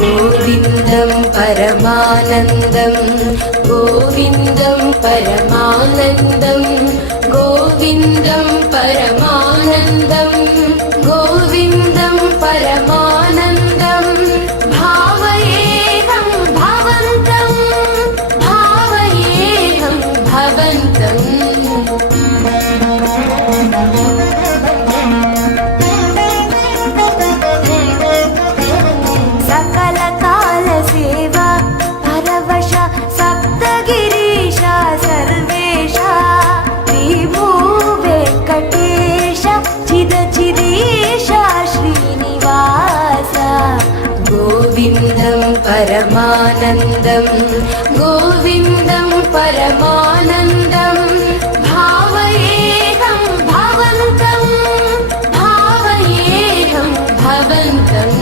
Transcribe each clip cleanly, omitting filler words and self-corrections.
गोविन्दं परमानन्दं गोविन्दं परमानन्दं गोविन्दं परमानन्दं गोविन्दं परमानन्दं भावयेऽहं भवन्तं भावयेऽहं भवन्तम् गोविन्दं परमानन्दं गोविन्दं परमानन्दं भावयेऽहं भवन्तं भावयेऽहं भवन्तम्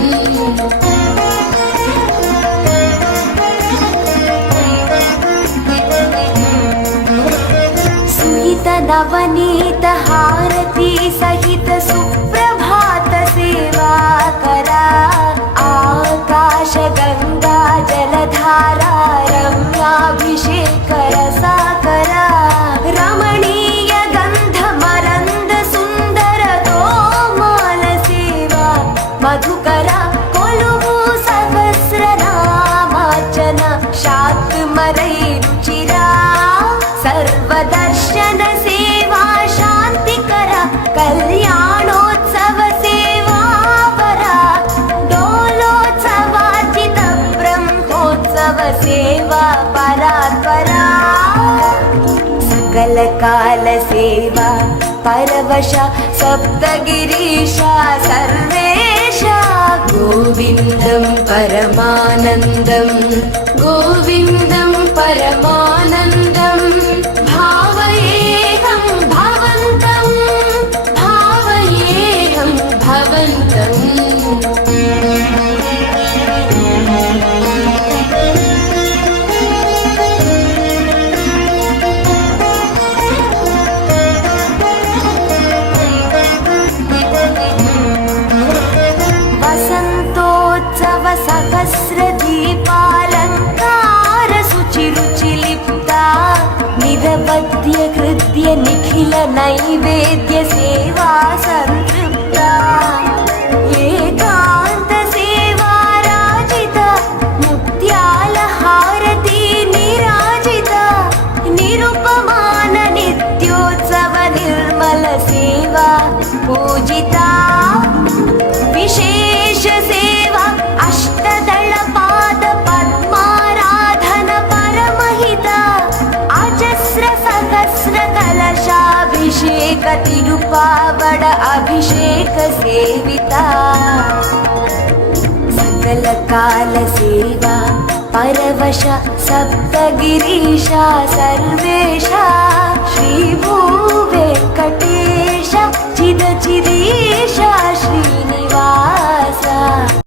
सुहित नवनीत हारती सहित सुप्रभात सेवा करा आकाश गंगा जलधारा रम्याभिषेक रसाकरा रमणीय गंध मरंद सुंदर तोमाल सेवा मधुकरा कोलुवु सहस्रनामार्चन शाक्मरै रुचिरा सर्वदर्शन सेवा शांतिकर कल्याणोत्सव सेवा परा डोलोत्सवार्चित ब्रह्मोत्सव सेवा परात्परा सकल काल सेवा परवश सप्तगिरीशा सर्वेशा गोविन्दं परमानन्दं गोविन्दं परमानन्दं भावयेऽहं भवन्तं भावयेऽहं भवन्तम् वसन्तोत्सव सहस्रदीपालङ्कार शुचिरुचिलिप्ता निरवध्य कृत्य निखिल नैवेद्य सेवा संतृप्ता एकान्त सेवा राजिता मुत्याल हारती निराजिता निरुपमान नित्योत्सव निर्मल सेवा पूजिता विशेष सेवा अष्टदल पाद पद्माराधन परमहिता अजस्र सहस्र कलशाभिषेक तिरुपावड अभिषेक सेविता सकल काल सेवा परवश सप्तगिरीशा सर्वेशा श्री भूवेङ्कटेश चिदचिदेश श्रीनिवासा।